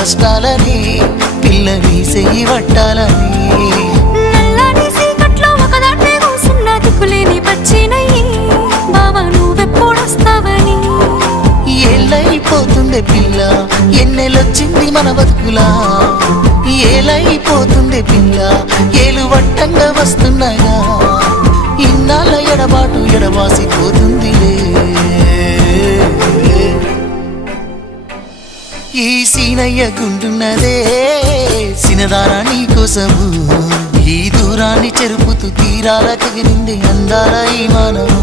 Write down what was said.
కష్టాలని పిల్లని చెయ్యి పట్టాలని నల్లని సీకట్లో ఒకదాన్నే కూసున్న దిక్కులేని పచ్చినయ్యి బావా నువ్వెప్పుడొస్తావని ఏళ్ళైపోతుంది పిల్ల ఎన్నెలొచ్చింది మన బతుకులా ఏలైపోతుంది పిల్ల ఏలు వట్టంగా వస్తున్నాయా ఇన్నాళ్ళ ఎడబాటు ఎడవాసిపోతుందిలే ఈ సీనయ్య గుంటున్నదే సినదారా నీ కోసము ఈ దూరాన్ని చెరుపుతూ తీరాల కగిరింది అందాల ఈ మానవు